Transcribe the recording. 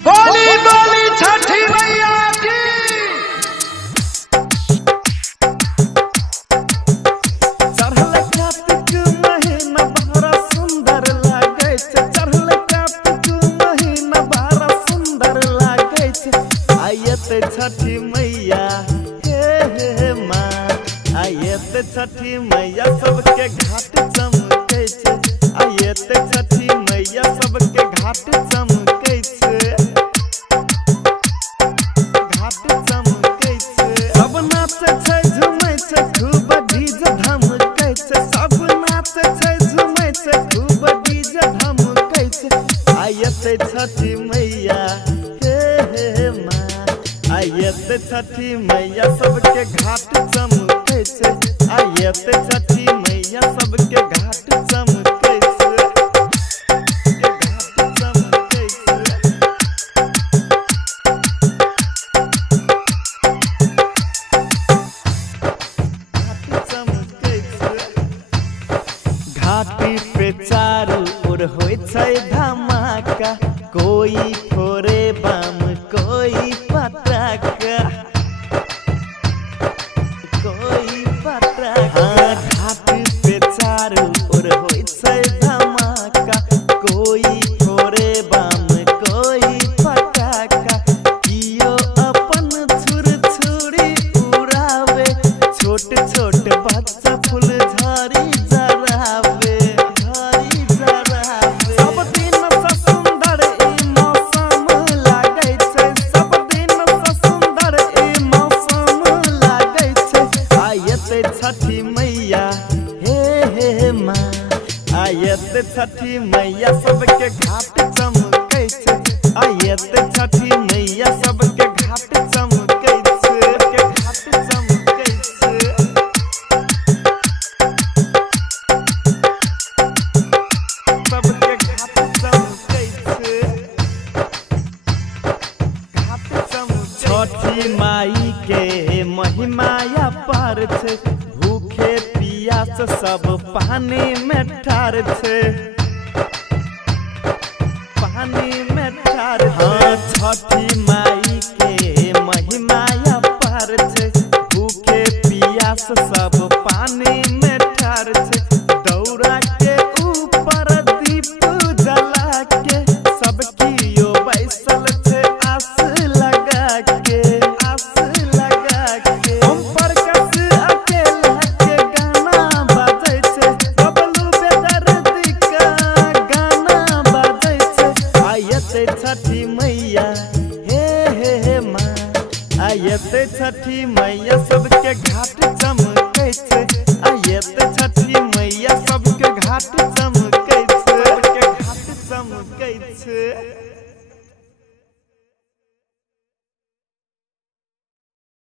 बोली बोली छठी मैया की। चढ़ल कार्तिक महीना बड़ा सुंदर लागे छै। चढ़ल कार्तिक महीना बड़ा सुंदर लागे छै। आयत छठी मैया हे माँ, आयत छठी मैया सबके घाट चमकै छै। आयत छठी मैया सबके घाट चमकै छै। घाट चमकै छै। सब नाचै छै झूमै छै खूब डीजे धमकै छै। सब नाचै छै झूमै छै खूब डीजे धमकै छै। आयत छठी मैया हे माँ, आयत छठी मैया सबके घाट चमकै छै। आयत छठी मैया सबके घाट चमकै छै। घाट चमकै छै। घाटी पे चारू ओर होइ छै धमाका। कोई फोड़े बम कोई पटाखा, कोई पटाखा। घाटी पे चारू ओर होइ छै धमाका। कोई फोड़े बम कोई पटाखा। कियो अपन छुरछुरी उड़ावे, छोट छोट बच्चा फूल झाड़ी जरावे, झाड़ी जरावे। सब दिन से सुंदर ई मौसम लागे छै। सब दिन से सुंदर ई मौसम लागे छै। आयत छठी मैया हे माँ, आयत छठी मैया सबके घाट चमकै छै। आयत छठी मैया सबके घाट चमकै छै। के घाट चमकै छै। सबके घाट चमकै छै। घाट चमकै। छठी माई के महिमाया पार छै। भूखे पियास सब पानी में ठार छै। पानी में ठार छै। छठी माई के महिमाया पार छै। भूखे पियास सब पानी में ठार छै। दौरा के ऊपर दीप जला के सब कियो बैसल छै आस लगा के, आस लगा के। हम प्रकाश अकेला के गाना बजै छै। बबलू बेदर्दी का गाना बजै छै। आयत छठी मैया हे माँ, आयत छठी मैया सबके घाट चमकै छै। आयत छठी मैया सबके घाट चमकै छै। सबके घाट चमकै छै।